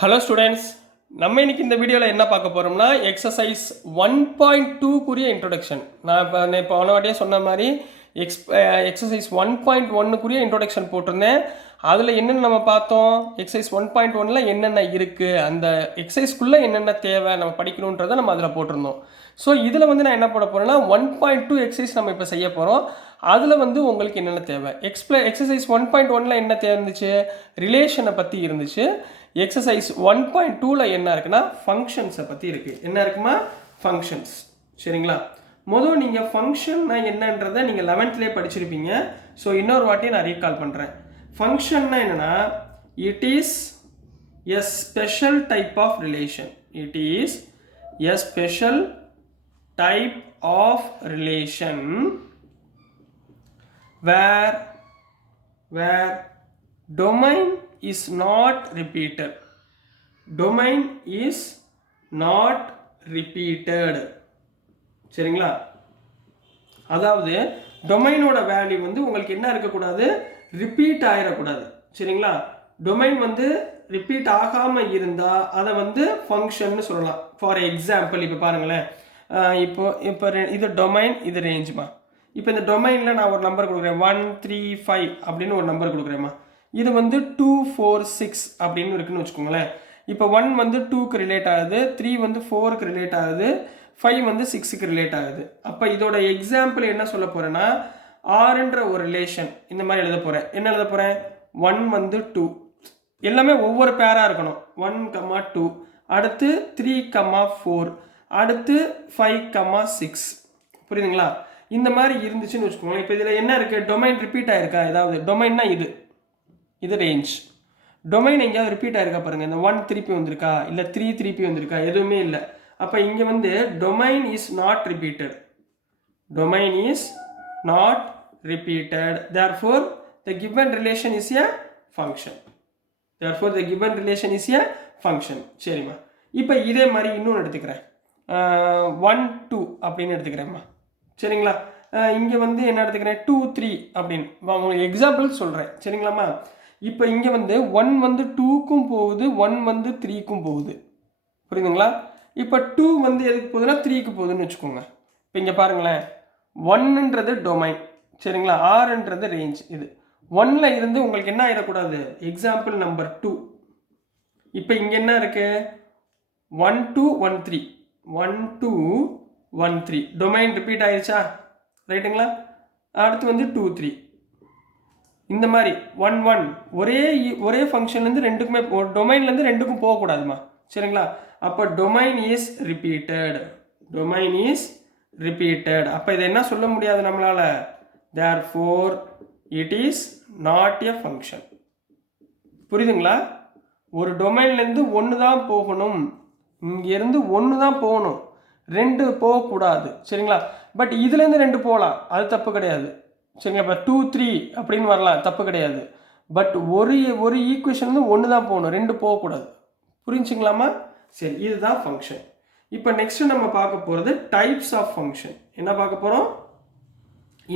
Hello students, நம்ம இன்னைக்கு இந்த வீடியோவில் என்ன பார்க்க போகிறோம்னா எக்ஸசைஸ் 1.2க்குரிய இன்ட்ரொடக்ஷன். நான் இப்போ போன வாட்டியே சொன்ன மாதிரி எக்ஸசைஸ் 1.1க்குரிய இன்ட்ரொடக்ஷன் போட்டிருந்தேன். அதில் என்னென்ன நம்ம பார்த்தோம், எக்ஸசைஸ் 1.1ல் என்னென்ன இருக்குது, அந்த எக்ஸசைஸ்க்குள்ளே என்னென்ன தேவை நம்ம படிக்கணுன்றதை நம்ம அதில் போட்டிருந்தோம். ஸோ இதில் வந்து நான் என்ன பண்ண போகிறேன்னா 1.2 எக்ஸசைஸ் நம்ம இப்போ செய்ய போகிறோம். அதில் வந்து உங்களுக்கு என்னென்ன தேவை, எக்ஸசைஸ் 1.1ல் என்ன தேவை இருந்துச்சு, ரிலேஷனை பற்றி இருந்துச்சு. எக்ஸசைஸ் 1.2ல என்ன இருக்குன்னா ஃபங்க்ஷன்ஸை பற்றி இருக்குது. என்ன இருக்குமா, ஃபங்க்ஷன்ஸ். சரிங்களா, முதல் நீங்கள் ஃபங்க்ஷன்னா என்னன்றதை நீங்கள் 11லேயே படிச்சிருப்பீங்க. ஸோ இன்னொரு வாட்டி நான் ரீகால் பண்ணுறேன். ஃபங்க்ஷன்னா என்னென்னா, it is a special type of relation. It is a special type of relation where domain is not repeated. Domain is not repeated. சரிங்களா, அதாவது டொமைனோட வேல்யூ வந்து உங்களுக்கு என்ன இருக்கக்கூடாது, ரிப்பீட் ஆகிடக்கூடாது. சரிங்களா, டொமைன் வந்து ரிப்பீட் ஆகாமல் இருந்தால் அதை வந்து ஃபங்க்ஷன்னு சொல்லலாம். ஃபார் எக்ஸாம்பிள் இப்போ பாருங்களேன், இப்போ இது டொமைன், இது ரேஞ்சுமா. இப்போ இந்த டொமைனில் நான் ஒரு நம்பர் கொடுக்குறேன், 1 3 5 அப்படின்னு ஒரு நம்பர் கொடுக்குறேம்மா. இது வந்து 2 4 6 அப்படின்னு இருக்குன்னு வச்சுக்கோங்களேன். இப்போ 1 வந்து 2க்கு ரிலேட் ஆகுது, 3 வந்து 4க்கு ரிலேட் ஆகுது, 5 வந்து 6க்கு ரிலேட் ஆகுது. அப்போ இதோட எக்ஸாம்பிள் என்ன சொல்ல போகிறேன்னா, ஆறுன்ற ஒரு ரிலேஷன் இந்த மாதிரி எழுத போகிறேன். என்ன எழுத போகிறேன், 1 வந்து 2, எல்லாமே ஒவ்வொரு பேராக இருக்கணும். 1, 2, அடுத்து 3, 4, அடுத்து 5, 6. புரியுதுங்களா, இந்த மாதிரி இருந்துச்சுன்னு வச்சுக்கோங்களேன். இப்போ இதில் என்ன இருக்குது, டொமைன் ரிப்பீட் ஆகிருக்கா, ஏதாவது டொமைன்னா இது ரேஞ்ச். டொமைன் எங்கேயாவது ரிப்பீட் ஆகிருக்கா பாருங்கள். இந்த 1 திருப்பி வந்திருக்கா, இல்லை 3 திருப்பி வந்திருக்கா, எதுவுமே இல்லை. அப்போ இங்கே வந்து domain is not repeated. Domain is not repeated. therefore the given relation is a function. therefore the given relation is a function. சரிம்மா, இப்போ இதே மாதிரி இன்னொன்று எடுத்துக்கிறேன், 1 2 அப்படின்னு எடுத்துக்கிறேம்மா. சரிங்களா, இங்கே வந்து என்ன எடுத்துக்கிறேன், 2 3 அப்படின்னு உங்களுக்கு எக்ஸாம்பிள் சொல்கிறேன். சரிங்களாம்மா, இப்போ இங்கே வந்து 1 வந்து 2க்கும் போகுது, 1 வந்து 3க்கும் போகுது. புரியுதுங்களா, இப்போ 2 வந்து எதுக்கு போகுதுன்னா 3க்கு போகுதுன்னு வச்சுக்கோங்க. இப்போ இங்கே பாருங்களேன், 1ன்றது டொமைன். சரிங்களா, ஆறுன்றது ரேஞ்ச். இது 1ல் இருந்து உங்களுக்கு என்ன ஆகிடக்கூடாது, எக்ஸாம்பிள் நம்பர் 2. இப்போ இங்கே என்ன இருக்குது, 1 2 1 3, 1 2 1 3, டொமைன் ரிப்பீட் ஆயிடுச்சா, ரைட்டுங்களா. அடுத்து வந்து 2 3, இந்த மாதிரி 1 1 ஒரே ஃபங்க்ஷன்லேருந்து ரெண்டுக்குமே, ஒரு டொமைன்லேருந்து ரெண்டுக்கும் போகக்கூடாதுமா. சரிங்களா, அப்போ domain is repeated. Domain is repeated. அப்போ இதை என்ன சொல்ல முடியாது நம்மளால், therefore it is not a function. புரியுதுங்களா, ஒரு டொமைன்லேருந்து 1 தான் போகணும், இங்கேருந்து 1 தான் போகணும், 2 போகக்கூடாது. சரிங்களா, பட் இதுலேருந்து 2 போகலாம், அது தப்பு கிடையாது. சரிங்களா, இப்போ 2 3 அப்படின்னு வரலாம், தப்பு கிடையாது. பட் ஒரு ஈக்குவேஷன் 1 தான் போகணும், 2 போகக்கூடாது. புரிஞ்சுங்களாமா. சரி, இதுதான் ஃபங்க்ஷன். இப்போ நெக்ஸ்ட் நம்ம பார்க்க போகிறது டைப்ஸ் ஆஃப் ஃபங்க்ஷன். என்ன பார்க்க போகிறோம்,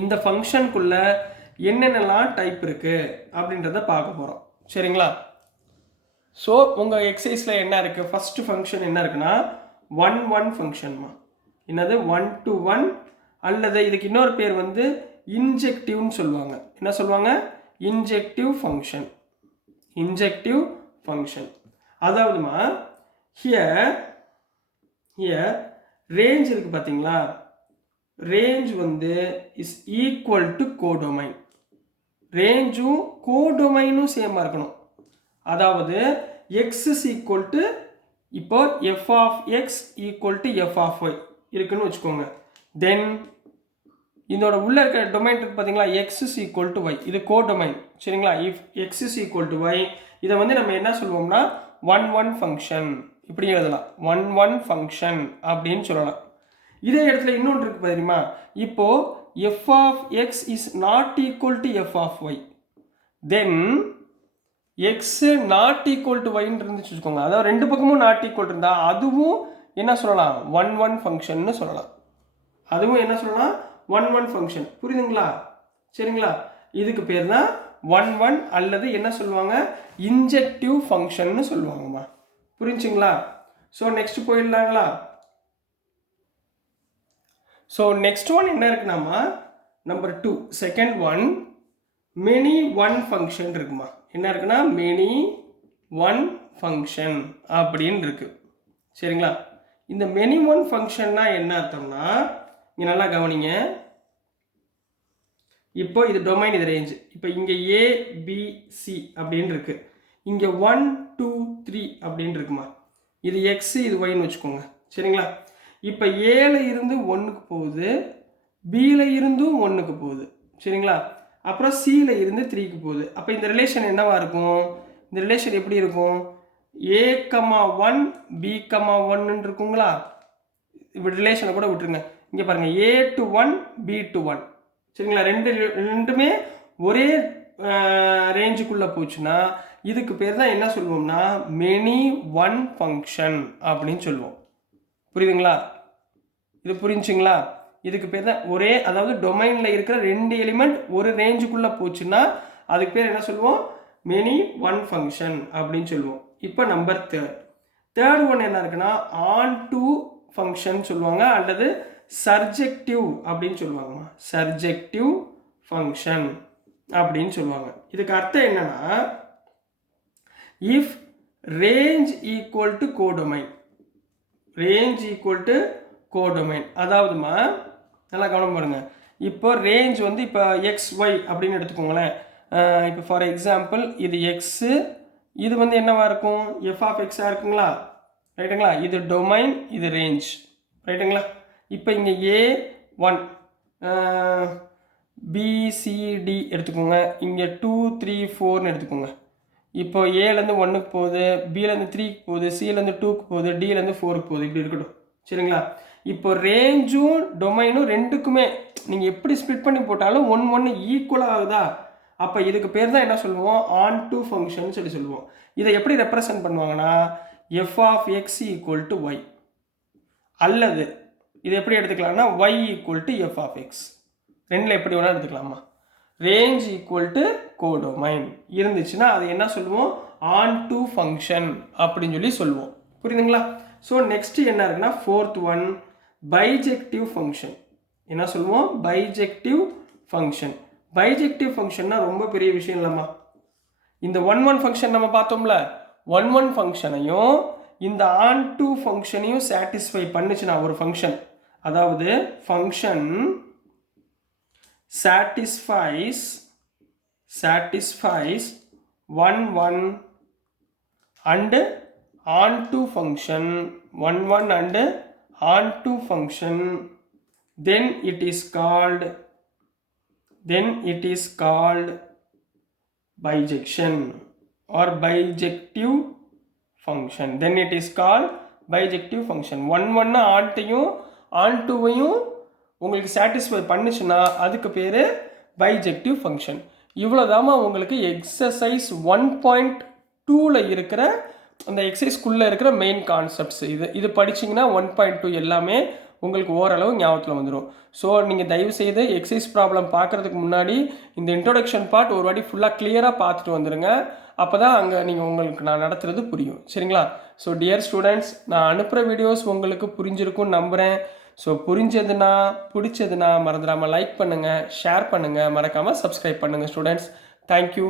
இந்த ஃபங்க்ஷனுக்குள்ள என்னென்னலாம் டைப் இருக்குது அப்படின்றத பார்க்க போகிறோம். சரிங்களா, ஸோ உங்கள் எக்ஸசைஸில் என்ன இருக்குது, ஃபஸ்ட்டு ஃபங்க்ஷன் என்ன இருக்குன்னா 1 1 ஃபங்க்ஷன்மா. என்னது, 1 to 1, அல்லது இதுக்கு இன்னொரு பேர் வந்து இன்ஜெக்டிவ்னு சொல்லுவாங்க. என்ன சொல்லுவாங்க, இன்ஜெக்டிவ் ஃபங்க்ஷன். இன்ஜெக்டிவ் ஃபங்க்ஷன் அதாவதுமா, ஹியர் ரேஞ்ச் இருக்குது பார்த்தீங்களா, ரேஞ்ச் வந்து இஸ் ஈக்குவல் டு கோடொமைன். ரேஞ்சும் கோடொமைனும் சேமாக இருக்கணும். அதாவது எக்ஸ் இஸ் ஈக்குவல் டு, இப்போ f of x equal to f of y இருக்குன்னு வச்சுக்கோங்க. தென் இதோட உள்ள இருக்கிற டொமைன் இருக்கு பார்த்தீங்களா, x is equal to y, இது கோடொமைன். சரிங்களா, if x is equal to y, இதை வந்து நம்ம என்ன சொல்லுவோம்னா 1 1 ஃபங்க்ஷன் இப்படி எழுதலாம். 1 1 ஃபங்க்ஷன் அப்படின்னு சொல்லலாம். இதே இடத்துல இன்னொன்று இருக்குது தெரியுமா, இப்போ f of x is not equal to f of y, then x not equal to ஒய்ன்னு இருந்துச்சு வச்சுக்கோங்க. அதாவது ரெண்டு பக்கமும் நாட் ஈக்குவல் இருந்தால் அதுவும் என்ன சொல்லலாம், 1 1 ஃபங்க்ஷன்னு சொல்லலாம். அதுவும் என்ன சொல்லலாம், 1 1 ஃபங்க்ஷன். புரியுதுங்களா. சரிங்களா, இதுக்கு பேர் தான் 1 1 அல்லது என்ன சொல்லுவாங்க, இன்ஜெக்டிவ் ஃபங்க்ஷன்னு சொல்லுவாங்கம்மா. புரிஞ்சுங்களா? ஸோ நெக்ஸ்ட் போயிடலாங்களா? ஸோ நெக்ஸ்ட் ஒன் என்ன இருக்குனாமா, number 2 second one many one function இருக்குமா. என்ன இருக்குன்னா மெனி ஒன் ஃபங்க்ஷன் அப்படின்னு இருக்கு. சரிங்களா? இந்த மெனி ஒன் ஃபங்க்ஷன்னா என்ன அர்த்தம்னா, இங்கே நல்லா கவனிங்க. இப்போ இது டொமைன், இது ரேஞ்ச். இப்போ இங்கே ஏபிசி அப்படின்னு இருக்கு. இங்கே 1 2 3 அப்படின்னு இருக்குமா. இது எக்ஸ், இது ஒய்ன்னு வச்சுக்கோங்க. சரிங்களா? இப்போ ஏல இருந்து 1க்கு போகுது, பியில் இருந்தும் 1க்கு போகுது. சரிங்களா? அப்புறம் சியில் இருந்து 3க்கு போகுது. அப்போ இந்த ரிலேஷன் என்னவா இருக்கும்? இந்த ரிலேஷன் எப்படி இருக்கும்? A,1 B,1 இருக்குங்களா? இப்படி ரிலேஷனை கூட விட்டுருங்க. இங்கே பாருங்கள், A to 1 B to 1. சரிங்களா? ரெண்டுமே ஒரே ரேஞ்சுக்குள்ளே போச்சுன்னா இதுக்கு பேர் தான் என்ன சொல்லுவோம்னா மெனி ஒன் ஃபங்க்ஷன் அப்படின்னு சொல்லுவோம். புரியுதுங்களா? இது புரிஞ்சுங்களா? இதுக்கு பேர் தான் ஒரே, அதாவது டொமைனில் இருக்கிற 2 எலிமெண்ட் ஒரு ரேஞ்சுக்குள்ளே போச்சுன்னா அதுக்கு பேர் என்ன சொல்லுவோம்? மெனி ஒன் ஃபங்க்ஷன் அப்படின்னு சொல்லுவோம். இப்போ நம்பர் தேர்ட் ஒன் என்ன இருக்குன்னா ஆன் டு ஃபங்க்ஷன் சொல்லுவாங்க, அல்லது சர்ஜெக்டிவ் அப்படின்னு சொல்லுவாங்கம்மா. சர்ஜெக்டிவ் ஃபங்க்ஷன் அப்படின்னு சொல்லுவாங்க. இதுக்கு அர்த்தம் என்னன்னா, if range equal to codomain, range equal to codomain. அதாவதுமா நல்லா கவனம் பாருங்க. இப்போ ரேஞ்ச் வந்து இப்போ எக்ஸ் ஒய் அப்படின்னு எடுத்துக்கோங்களேன். இப்போ ஃபார் எக்ஸாம்பிள் இது எக்ஸு, இது வந்து என்னவா இருக்கும்? எஃப் ஆஃப் எக்ஸாக இருக்குங்களா? ரைட்டுங்களா? இது டொமைன், இது ரேஞ்ச். ரைட்டுங்களா? இப்போ இங்கே A1 BCD எடுத்துக்கோங்க. இங்கே 2 3 4ன்னு எடுத்துக்கோங்க. இப்போ ஏலேருந்து 1க்கு போகுது, பிலேருந்து 3க்கு போகுது, சிலேருந்து 2க்கு போகுது, டிலேருந்து 4க்கு போகுது. இப்படி இருக்கட்டும். சரிங்களா? இப்போ ரேஞ்சும் டொமைனும் ரெண்டுக்குமே நீங்கள் எப்படி ஸ்ப்ளிட் பண்ணி போட்டாலும் 1 1 ஈக்குவலாக ஆகுதா? அப்போ இதுக்கு பேர் தான் என்ன சொல்லுவோம்? ஆன் டு ஃபங்க்ஷன் சொல்லி சொல்லுவோம். இதை எப்படி ரெப்ரசன்ட் பண்ணுவாங்கன்னா f of x equal to y, அல்லது இது எப்படி எடுத்துக்கலாம்னா y equal to f of x. ரெண்டில் எப்படி வேணால் எடுத்துக்கலாமா. ரேஞ்ச் ஈக்குவல் டு கோடொமைன் இருந்துச்சுன்னா அது என்ன சொல்லுவோம்? ஆன் டு ஃபங்க்ஷன் அப்படின்னு சொல்லி சொல்லுவோம். புரியுதுங்களா? ஸோ நெக்ஸ்ட் என்ன இருக்குன்னா ஃபோர்த் ஒன் பைஜெக்டிவ் ஃபங்க்ஷன். என்ன சொல்லுவோம்? Bijective function. பைஜெக்டிவ் ஃபங்க்ஷன்னா ரொம்ப பெரிய விஷயம் இல்லைம்மா. இந்த 1 1 ஃபங்க்ஷன் நம்ம பார்த்தோம்ல, 1 1 ஃபங்க்ஷனையும் இந்த ஆன் டு ஃபங்க்ஷனையும் சாட்டிஸ்ஃபை பண்ணுச்சுன்னா ஒரு ஃபங்க்ஷன், அதாவது function satisfies 1 1 and on to function 1 1 and on to function, then it is called bijection or bijective function. Then it is called bijective function. 1 1 ஆன்ட்டையும் on டூவையும் உங்களுக்கு சாட்டிஸ்ஃபை பண்ணுச்சுன்னா அதுக்கு பேர் பைஜெக்டிவ் ஃபங்க்ஷன். இவ்வளோதாம்மா உங்களுக்கு exercise 1.2ல் இருக்கிற அந்த எக்ஸசைஸ்க்குள்ளே இருக்கிற மெயின் கான்செப்ட்ஸ். இது படிச்சிங்கன்னா 1.2 எல்லாமே உங்களுக்கு ஓரளவு ஞாபகத்தில் வந்துடும். ஸோ நீங்கள் தயவுசெய்து எக்ஸசைஸ் ப்ராப்ளம் பார்க்குறதுக்கு முன்னாடி இந்த இன்ட்ரோடக்ஷன் பார்ட் ஒரு வாட்டி ஃபுல்லாக கிளியராக பார்த்துட்டு வந்துடுங்க. அப்போ தான் அங்கே உங்களுக்கு நான் நடத்துகிறது புரியும். சரிங்களா? ஸோ டியர் ஸ்டூடெண்ட்ஸ், நான் அனுப்புகிற வீடியோஸ் உங்களுக்கு புரிஞ்சிருக்கும்னு நம்புகிறேன். ஸோ புரிஞ்சதுன்னா பிடிச்சதுன்னா மறந்துடாமல் லைக் பண்ணுங்கள், ஷேர் பண்ணுங்கள், மறக்காமல் சப்ஸ்கிரைப் பண்ணுங்கள் ஸ்டூடெண்ட்ஸ். தேங்க்யூ.